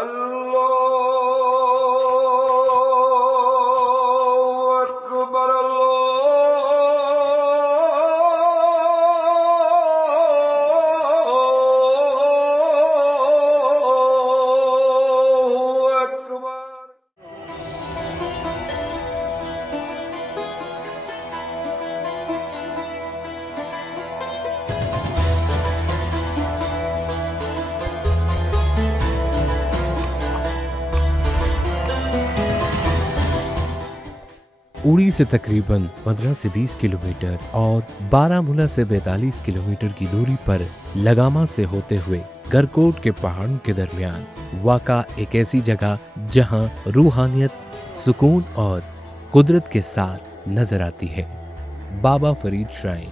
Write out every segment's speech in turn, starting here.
अल्लाहु अकबर, अल्लाहु अकबर। उड़ी से तकरीबन 15 से 20 किलोमीटर और बारामूला से 42 किलोमीटर की दूरी पर लगामा से होते हुए गरकोट के पहाड़ों के दरमियान वाक़ा एक ऐसी जगह जहां रूहानियत, सुकून और कुदरत के साथ नजर आती है। बाबा फरीद श्राइन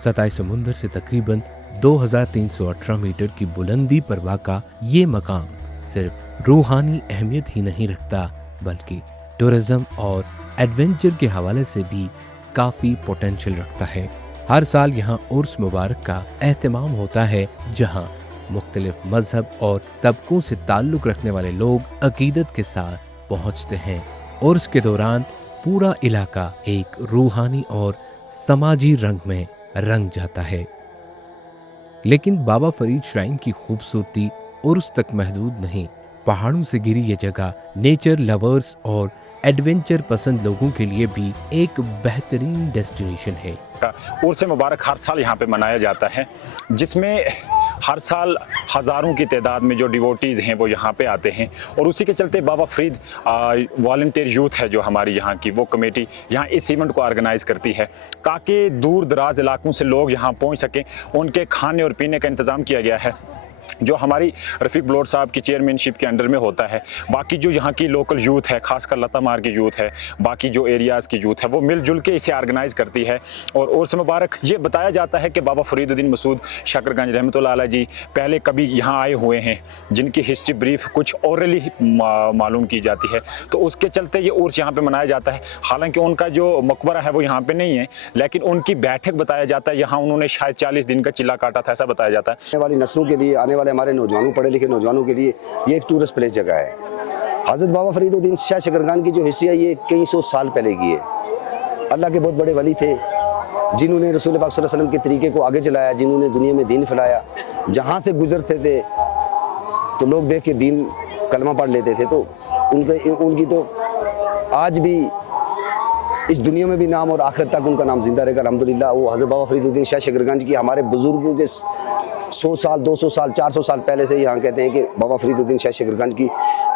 27 समुंदर से तकरीबन 2318 मीटर की बुलंदी पर वाक़ा ये मकाम सिर्फ रूहानी अहमियत ही नहीं रखता बल्कि टूरिज्म और एडवेंचर के हवाले से भी काफी पोटेंशियल रखता है। हर साल यहाँ उर्स मुबारक का एहतमाम होता है जहाँ मुख्तलिफ मजहब और तबकों से ताल्लुक रखने वाले लोग अकीदत के साथ पहुँचते हैं। उर्स के दौरान पूरा इलाका एक रूहानी और समाजी रंग में रंग जाता है। लेकिन बाबा फरीद श्राइन की खूबसूरती उर्स तक महदूद नहीं। पहाड़ों से घिरी ये जगह नेचर लवर्स और एडवेंचर पसंद लोगों के लिए भी एक बेहतरीन डेस्टिनेशन है। उर्स मुबारक हर साल यहाँ पे मनाया जाता है, जिसमें हर साल हज़ारों की तादाद में जो डिवोटीज़ हैं वो यहाँ पे आते हैं। और उसी के चलते बाबा फरीद वॉलंटियर यूथ है जो हमारी यहाँ की, वो कमेटी यहाँ इस इवेंट को ऑर्गेनाइज़ करती है ताकि दूर दराज इलाकों से लोग यहाँ पहुँच सकें। उनके खाने और पीने का इंतज़ाम किया गया है जो हमारी रफ़ीक बलोच साहब की चेयरमैनशिप के अंडर में होता है। बाकी जो यहाँ की लोकल यूथ है, खासकर लतामार की यूथ है, बाकी जो एरियाज़ की यूथ है, वो मिलजुल के इसे ऑर्गेनाइज़ करती है। और उर्स मुबारक ये बताया जाता है कि बाबा फरीदुद्दीन मसूद शकरगंज रहमतुल्लाह अलैह जी पहले कभी यहाँ आए हुए हैं, जिनकी हिस्ट्री ब्रीफ कुछ ओरली मालूम की जाती है। तो उसके चलते ये उर्स यहाँ पर मनाया जाता है। हालाँकि उनका जो मकबरा है वो यहाँ पर नहीं है, लेकिन उनकी बैठक बताया जाता है। यहाँ उन्होंने शायद 40 दिन का चिल्ला काटा था, ऐसा बताया जाता है। आने वाली नस्लों के लिए, आने वाले हमारे नौजवानों, पढ़े लिखे नौजवानों के लिए ये एक टूरिस्ट प्लेस जगह है। हज़रत बाबा फरीदुद्दीन शाह शकरगान की जो हिस्ट्री है ये कई सौ साल पहले की है। अल्लाह के बहुत बड़े वली थे जिन्होंने रसूल पाक सल्लल्लाहु अलैहि वसल्लम के तरीके को आगे चलाया, जिन्होंने दुनिया में दीन फैलाया। जहाँ से गुजरते थे तो लोग देख के दीन कलमा पढ़ लेते थे। तो उनकी तो आज भी इस दुनिया में भी नाम और आखिरत तक उनका नाम जिंदा रहेगा अल्हम्दुलिल्लाह। वो हज़रत बाबा फरीदुद्दीन शाह शकरगान की हमारे बुजुर्गों के 100 साल, 200 साल, 400 साल पहले से यहाँ कहते हैं कि बाबा फरीदुद्दीन शाह शकरगंज की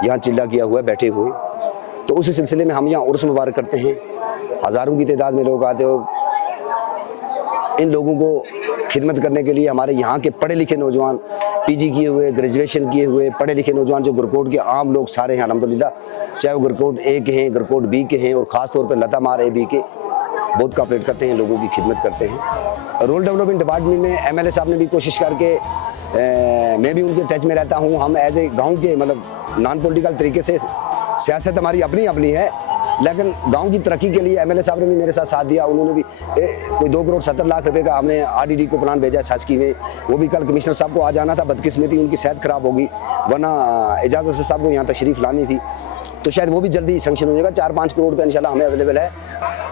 यहाँ चिल्ला किया हुआ है, बैठे हुए। तो उसी सिलसिले में हम यहाँ उर्स मुबारक करते हैं। हज़ारों की तादाद में लोग आते हैं और इन लोगों को खिदमत करने के लिए हमारे यहाँ के पढ़े लिखे नौजवान, पीजी किए हुए, ग्रेजुएशन किए हुए पढ़े लिखे नौजवान जो गरकोट के आम लोग सारे हैं अल्हम्दुलिल्लाह, चाहे वो गरकोट ए के हैं, गरकोट बी के हैं और ख़ास तौर पर लतामार ए बी के, बहुत कॉपरेट करते हैं, लोगों की खिदमत करते हैं। रूरल डेवलपमेंट डिपार्टमेंट में एमएलए साहब ने भी कोशिश करके, मैं भी उनके टच में रहता हूँ। हम एज ए गांव के मतलब नॉन पॉलिटिकल तरीके से, सियासत हमारी अपनी है, लेकिन गांव की तरक्की के लिए एमएलए साहब ने भी मेरे साथ दिया। उन्होंने भी कोई 2 करोड़ 70 लाख रुपए का हमने आरडीडी को प्लान भेजा शासकी में। वो भी कल कमिश्नर साहब को आ जाना था, बदकिस्मती उनकी सेहत खराब होगी, वरना इजाज़त से साहब को यहाँ तशरीफ़ लानी थी, तो शायद वो भी जल्दी सैंक्शन हो जाएगा। 4-5 करोड़ रुपये इंशाल्लाह हमें अवेलेबल है।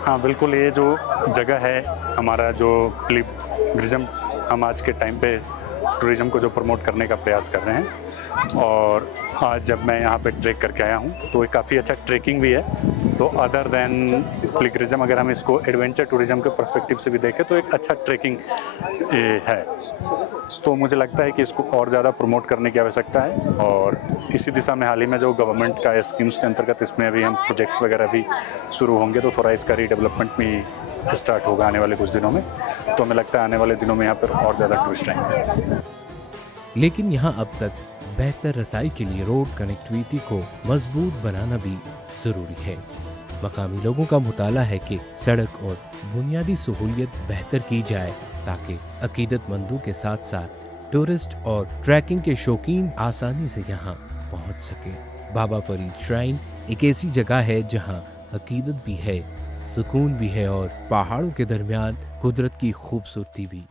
हाँ बिल्कुल, ये जो जगह है हमारा जो टूरिज़्म, हम आज के टाइम पे टूरिज़्म को जो प्रमोट करने का प्रयास कर रहे हैं। और आज जब मैं यहाँ पे ट्रैक करके आया हूँ तो ये काफ़ी अच्छा ट्रैकिंग भी है। तो अदर देन पिलग्रिज्म, अगर हम इसको एडवेंचर टूरिज़्म के पर्सपेक्टिव से भी देखें तो एक अच्छा ट्रैकिंग है। तो मुझे लगता है कि इसको और ज़्यादा प्रमोट करने की आवश्यकता है। और इसी दिशा में हाल ही में जो गवर्नमेंट का स्कीम्स के अंतर्गत इसमें अभी हम प्रोजेक्ट्स वगैरह भी शुरू होंगे, तो थोड़ा इसका रीडेवलपमेंट भी स्टार्ट होगा आने वाले कुछ दिनों में। तो हमें लगता है आने वाले दिनों में यहाँ पर और ज़्यादा टूरिस्ट आएंगे। लेकिन यहाँ अब तक बेहतर रसाई के लिए रोड कनेक्टिविटी को मजबूत बनाना भी जरूरी है। मकामी लोगों का मुताला है कि सड़क और बुनियादी सहूलियत बेहतर की जाए ताकि अकीदतमंदों के साथ साथ टूरिस्ट और ट्रैकिंग के शौकीन आसानी से यहाँ पहुँच सके। बाबा फरीद श्राइन एक ऐसी जगह है जहाँ अकीदत भी है, सुकून भी है और पहाड़ों के दरमियान कुदरत की खूबसूरती भी।